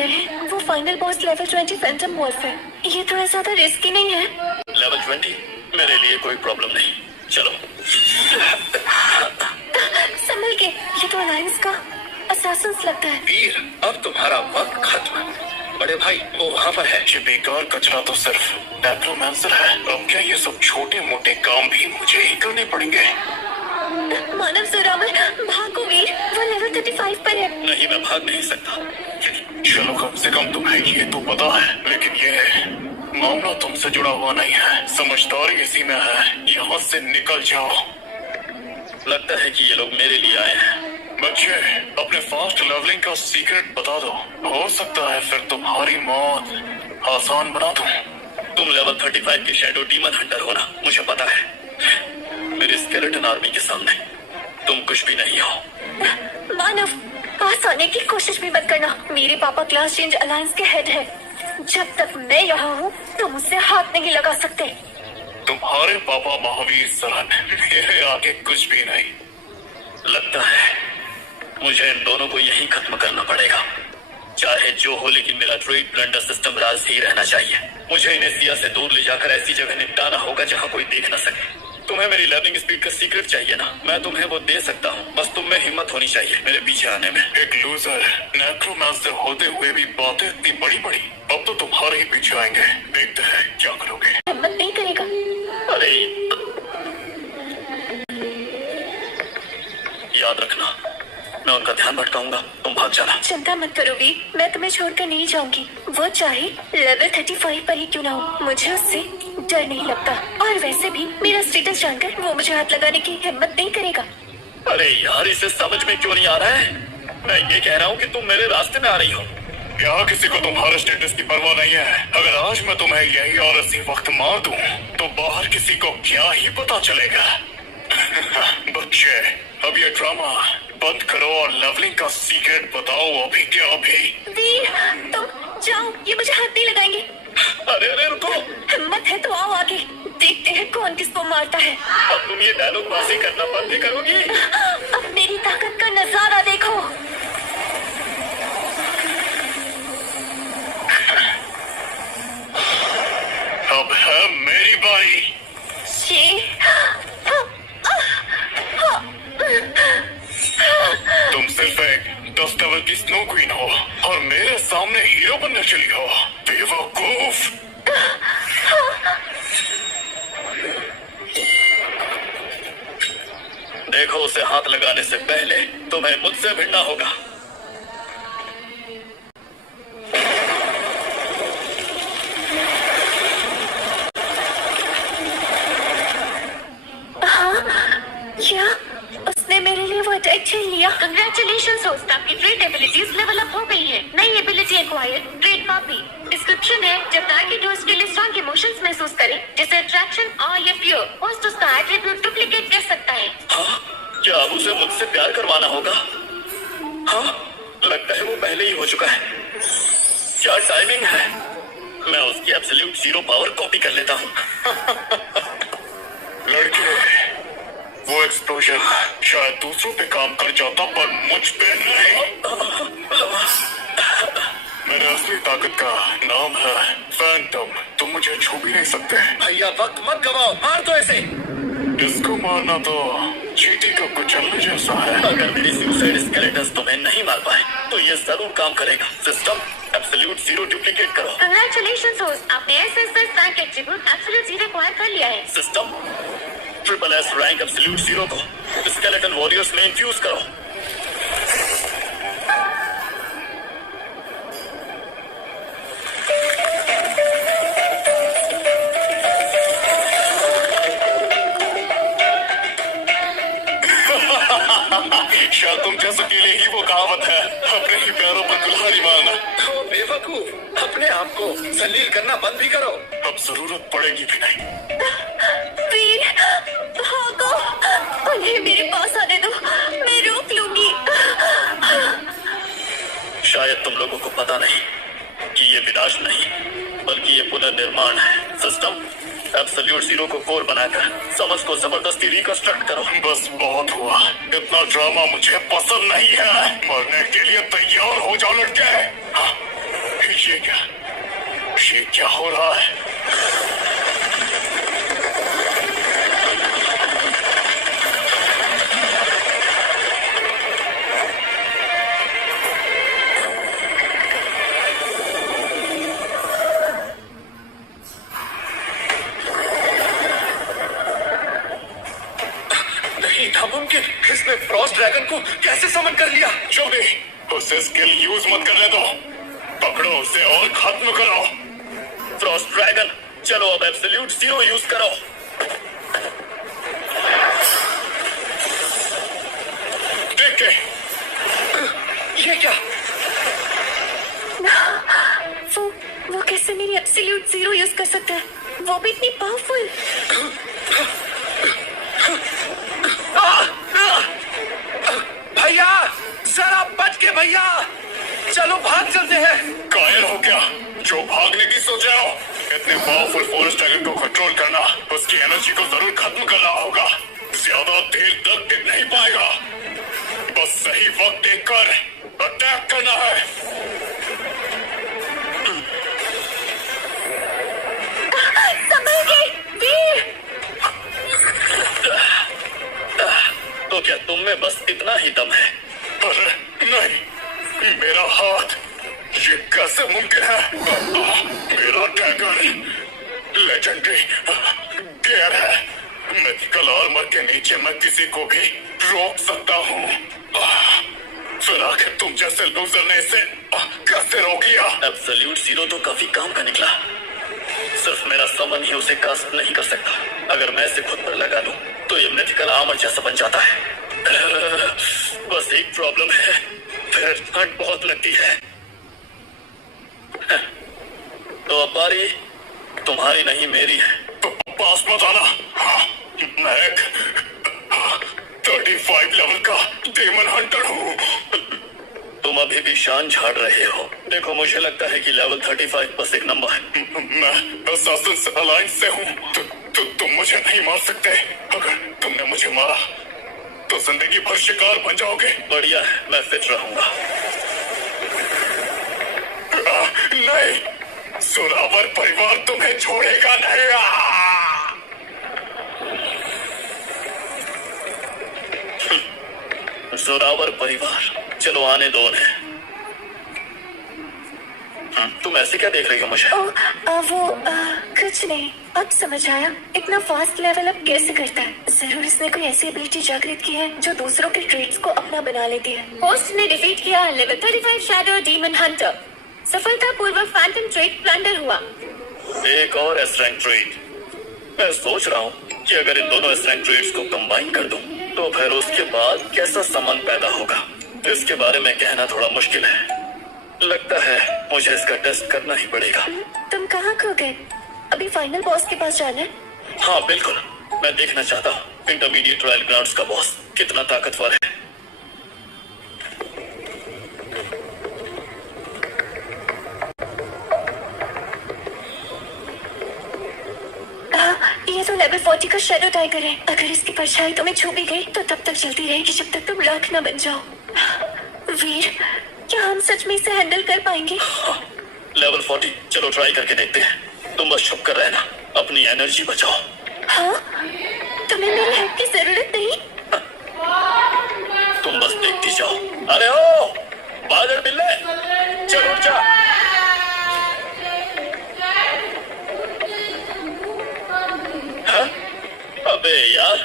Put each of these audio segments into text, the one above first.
रहे हैं। वो final boss level 20 phantom wolf है। ये थोड़ा ज्यादा रिस्की नहीं है? लेवल 20 मेरे लिए कोई प्रॉब्लम नहीं। चलो संभल के, ये तो अलायंस का असासिन्स लगता है। वीर, अब तुम्हारा वक्त खत्म। बड़े भाई वो वहाँ पर है। ये बेकार कचरा तो सिर्फ नेक्रोमैंसर है। अब क्या ये सब छोटे मोटे काम भी मुझे ही करने पड़ेंगे? मानव सुरामन, भागो वीर, वो लेवल 35 पर है। नहीं, मैं भाग नहीं सकता। चलो कम से कम तुम्हें ये तो पता है, लेकिन ये मामला तुमसे जुड़ा हुआ नहीं है। समझदारी इसी में है। यहाँ से निकल जाओ। लगता है कि ये लोग मेरे लिए आए हैं। बच्चे, अपने फास्ट लेवलिंग का सीक्रेट बता दो। हो सकता है फिर तुम्हारी मौत आसान बना दूं। तुम लेवल 35 के शैडो डीमन हंटर हो ना, मुझे पता है। मेरे स्केलेटन आर्मी के सामने तुम कुछ भी नहीं हो। मानव, पास आने की कोशिश भी मत करना। मेरे पापा क्लास चेंज अलायंस के हेड है। जब तक मैं यहाँ हूँ तुम मुझसे हाथ नहीं लगा सकते। तुम्हारे पापा महावीर सरन, मेरे आगे कुछ भी नहीं। लगता है मुझे इन दोनों को यहीं खत्म करना पड़ेगा। चाहे जो हो, लेकिन मेरा ड्रूइड ब्लेंडर सिस्टम राज ही रहना चाहिए। मुझे इन्हें सिया से दूर ले जाकर ऐसी जगह निपटाना होगा जहाँ कोई देख न सके। तुम्हें मेरी लर्निंग स्पीड का सीक्रेट चाहिए ना? मैं तुम्हें वो दे सकता हूँ, बस तुम में हिम्मत होनी चाहिए मेरे पीछे आने में। एक लूजर नेक्रोमैंसर होते हुए भी बातें इतनी बड़ी बड़ी। अब तो तुम्हारे ही पीछे आएंगे। देखते हैं क्या करोगे। हिम्मत नहीं करेगा। अरे याद रखना, मैं उनका ध्यान भटकाऊंगा, तुम भाग जाना। चिंता मत करो वी, मैं तुम्हें छोड़कर नहीं जाऊंगी। वो चाहे लेवल 35 पर ही क्यों ना हो, मुझे उससे डर नहीं लगता। और वैसे भी मेरा स्टेटस जानकर वो मुझे हाथ लगाने की हिम्मत नहीं करेगा। अरे यार, इसे समझ में क्यों नहीं आ रहा है? मैं ये कह रहा हूँ कि तुम मेरे रास्ते में आ रही हो। यहाँ किसी को तुम्हारे स्टेटस की परवाह नहीं है। अगर आज मैं तुम्हें यही और इसी वक्त मार दूं, तो बाहर किसी को क्या ही पता चलेगा। बच्चे, अब ये ड्रामा बंद करो और लेवलिंग का सीक्रेट बताओ अभी के अभी। वीर, तुम जाओ, ये मुझे हाथ नहीं लगाएंगे। अरे अरे रुको। हिम्मत है तो आओ आगे, देखते हैं कौन किसको मारता है। अब तुम ये डायलॉगबाजी करना बंद करोगी? अब मेरी ताकत का नजारा देखो। अब है मेरी बारी। तुम सिर्फ एक 10 लेवल की स्नो क्वीन हो और मेरे सामने हीरो बनने चली हो, बेवकूफ। देखो, उसे हाथ लगाने से पहले तुम्हें मुझसे भिड़ना होगा। क्या उसने मेरे लिए वो अटैक छीन लिया? कंग्रेचुलेशंस होस्ट, आपकी ट्रेड एबिलिटीज लेवल अप हो गई है। नई ability acquired, trade copy. Description है, जब टारगेट उसके लिए स्ट्रॉन्ग इमोशंस महसूस करे, जैसे अट्रैक्शन और या फियर, होस्ट उसका एट्रीब्यूट डुप्लीकेट कर सकता है। हाँ? क्या अब उसे मुझसे प्यार करवाना होगा? हाँ, लगता है वो पहले ही हो चुका है। क्या टाइमिंग है! मैं उसकी एब्सोल्यूट जीरो पावर कॉपी कर लेता हूँ। लड़के, वो एक्सप्लोजन शायद दूसरों पे काम कर जाता, पर मुझ पे नहीं। मेरे असली ताकत का नाम है फैंटम। तुम मुझे छू भी नहीं सकते। भैया वक्त मत गवाओ, मार दो ऐसे। इसको मारना तो चींटी को कुचलने जैसा है। अगर मेरी सुसाइड स्केलेटन्स तुम्हें नहीं मार पाए तो ये जरूर काम करेगा। सिस्टम एब्सोल्यूट जीरो डुप्लीकेट करो। कंग्रेचुलेशंस होस्ट, आपने SSS rank attribute absolute zero acquire कर लिया है। System triple S rank absolute zero को स्केलेटन वॉरियर्स में इंफ्यूज करो। शायद तुम जैसों के लिए ही वो कहावत है, अपने ही पैरों पर कुल्हाड़ी मारना। तो बेवकूफ, अपने आप को जलील करना बंद भी करो। अब जरूरत पड़ेगी भी नहीं। वीर, भागो, उन्हें मेरे पास आने दो, मैं रोक लूंगी। शायद तुम लोगों को पता नहीं कि ये विनाश नहीं बल्कि ये पुनर्निर्माण है। सिस्टम एब्सोल्यूट जीरो को कोर बनाकर समझ को जबरदस्ती रिकंस्ट्रक्ट करो। बस बहुत हुआ, इतना ड्रामा मुझे पसंद नहीं है। मरने के लिए तैयार हो जाओ लड़के। इसने फ्रॉस्ट ड्रैगन को कैसे समन कर लिया? जल्दी उसे स्किल यूज मत करने दो, पकड़ो उसे और खत्म करो। फ्रॉस्ट ड्रैगन, चलो अब एब्सोल्यूट जीरो यूज करो। देख के ये क्या? वो कैसे मेरी एब्सोल्यूट जीरो यूज कर सकता है, वो भी इतनी पावरफुल? भैया जरा बच के भैया, चलो भाग चलते हैं। कायर हो क्या जो भागने की सोच रहे हो? इतने पावरफुल फॉरेस्ट ड्रैगन को कंट्रोल करना, उसकी एनर्जी को जरूर खत्म करना होगा। ज्यादा देर तक टिक नहीं पाएगा, बस सही वक्त देखकर अटैक करना है। तो क्या तुम में बस इतना ही दम है? अरे नहीं, मेरा हाथ, ये कैसे मुमकिन है? मेरा डैगर लेजेंडरी गियर है, मिथिकल आर्मर के नीचे मैं किसी को भी रोक सकता हूँ। फिर आखिर तुम जैसे लूजर ने इसे कैसे रोक लिया? एब्सोल्यूट जीरो तो काफी काम का निकला, सिर्फ मेरा समन ही उसे कास्ट नहीं कर सकता। अगर मैं इसे खुद पर लगा लूं तो ये मिथिकल आर्मर जैसा बन जाता है। बस एक प्रॉब्लम है, फिर ठंड बहुत लगती है। तो अब बारी तुम्हारी नहीं मेरी है, तो पास मत आना। मैं एक 35 लेवल का डेमन हंटर हूँ। तुम अभी भी शान झाड़ रहे हो। देखो मुझे लगता है कि लेवल 35 बस एक नंबर है। मैं असासिन्स अलायंस से हूँ, तुम मुझे नहीं मार सकते। अगर तुमने मुझे मारा तो जिंदगी भर शिकार बन जाओगे। बढ़िया है, मैं फिट रहूंगा। नहीं, जोरावर परिवार तुम्हें छोड़ेगा नहीं। जोरावर परिवार, चलो आने दो उन्हें। तुम ऐसे क्या देख रही हो मुझे? कुछ नहीं, अब समझ आया इतना फास्ट लेवल अप कैसे करता है। जरूर इसने कोई ऐसी एबिलिटी जागृत की है जो दूसरों के ट्रेड्स को अपना बना लेती है। होस्ट ने डिफीट किया लेवल 35 शैडो डीमन हंटर। सफलतापूर्वक फैंटम ट्रेड प्लंडर हुआ। एक और एस रैंक ट्रेड। मैं सोच रहा हूँ कि अगर इन दोनों एस रैंक ट्रेड्स को कंबाइन कर दूं तो फिर उसके बाद कैसा सामान पैदा होगा, इसके बारे में कहना थोड़ा मुश्किल है। लगता है मुझे इसका टेस्ट करना ही पड़ेगा। तुम कहाँ खो गए? अभी फाइनल बॉस के पास जाना है? हाँ बिल्कुल, मैं देखना चाहता हूँ इंटरमीडिएट ट्रायल ग्राउंड्स का बॉस कितना ताकतवर है। ये तो लेवल 40 का शैडो टाइगर है। अगर इसकी परछाई तुम्हें छू भी गई तो तब तक चलती रहेगी जब तक तुम राख न बन जाओ। वीर, क्या हम सच में इसे हैंडल कर पाएंगे? लेवल 40, चलो ट्राई करके देखते हैं। तुम बस छुप कर रहना, अपनी एनर्जी बचाओ। हाँ, तुम्हें मेरी हेल्प की जरूरत नहीं। तुम बस देखती जाओ। अरे ओ बादल बिल्ले, चल उठ जा। हाँ? अबे यार,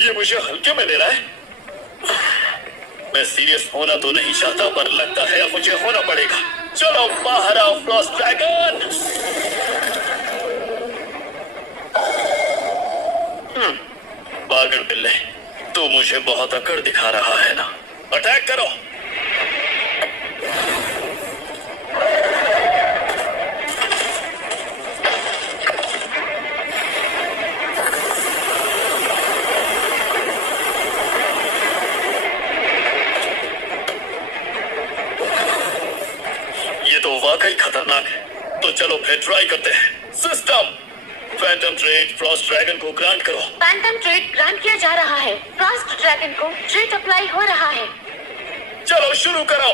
ये मुझे हल्के में ले रहा है। मैं सीरियस होना तो नहीं चाहता, पर लगता है अब मुझे होना पड़ेगा। चलो बाहर आओ फ्रॉस्ट ड्रैगन। पागल बिल्ले, तू मुझे बहुत अकड़ दिखा रहा है ना। अटैक करो। ये तो वाकई खतरनाक है, तो चलो फिर ट्राई करते हैं। System Phantom trade Frost dragon को ग्रांट करो। फैंटम ट्रेड ग्रांट किया जा रहा है। फ्रॉस्ट ड्रैगन को ट्रेड अप्लाई हो रहा है। चलो शुरू करो।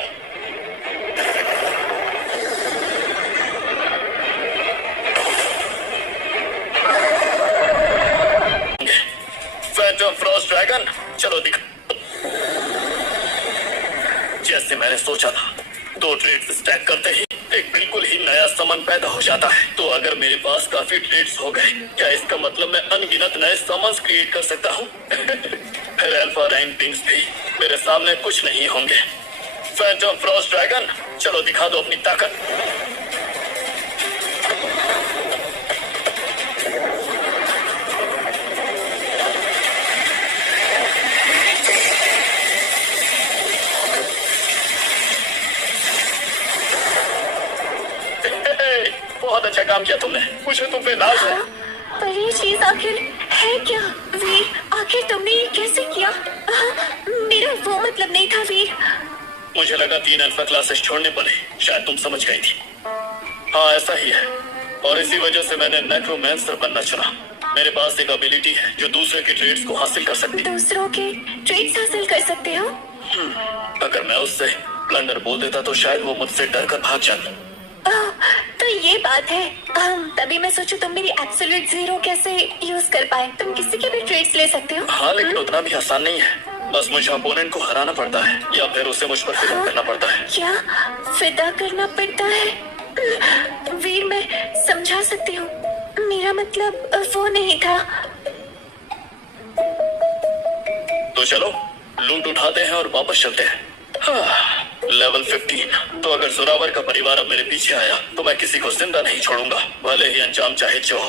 फैंटम फ्रॉस्ट ड्रैगन, चलो दिख। जैसे मैंने सोचा था, 2 ट्रेड्स स्टैक करते ही एक बिल्कुल ही नया समन पैदा हो जाता है। तो अगर मेरे पास काफी ट्रेड्स हो गए, क्या इसका मतलब मैं अनगिनत नए समन्स क्रिएट कर सकता हूँ? फिर अल्फा रैंक विंग्स भी मेरे सामने कुछ नहीं होंगे। फैंटम फ्रॉस्ट ड्रैगन, चलो दिखा दो अपनी ताकत। बहुत अच्छा काम किया तुमने, मुझे तुम पे नाज है। पर ये चीज आखिर है क्या वीर? आखिर तुमने ये कैसे किया? मेरा वो मतलब नहीं था वीर। मुझे लगा 3 अल्फा क्लासेस छोड़ने पड़े, शायद तुम समझ गई थी। हाँ ऐसा ही है, और इसी वजह से मैंने नेक्रोमैंसर बनना चुना। मेरे पास एक एबिलिटी है जो दूसरे के ट्रेड्स को हासिल कर सकती है। दूसरों के ट्रेड्स हासिल कर सकते हो? अगर मैं उससे प्लंडर बोल देता तो शायद वो मुझसे डर कर भाग जाती। तो ये बात है। तभी मैं सोचूं तुम मेरी एब्सोल्यूट जीरो कैसे यूज कर पाए। तुम किसी के भी ट्रेड्स ले सकते हो। हाँ लेकिन उतना भी आसान नहीं है। बस मुझे अपोनेंट को हराना पड़ता है या फिर उसे मुझ पर फिदा करना पड़ता है। क्या फिदा करना पड़ता है? वीर मैं समझा सकती हूँ, मेरा मतलब वो नहीं था। तो चलो लूट उठाते हैं और वापस चलते हैं। लेवल 15। तो अगर जोरावर का परिवार अब मेरे पीछे आया तो मैं किसी को जिंदा नहीं छोड़ूंगा, भले ही अंजाम चाहे जो हो।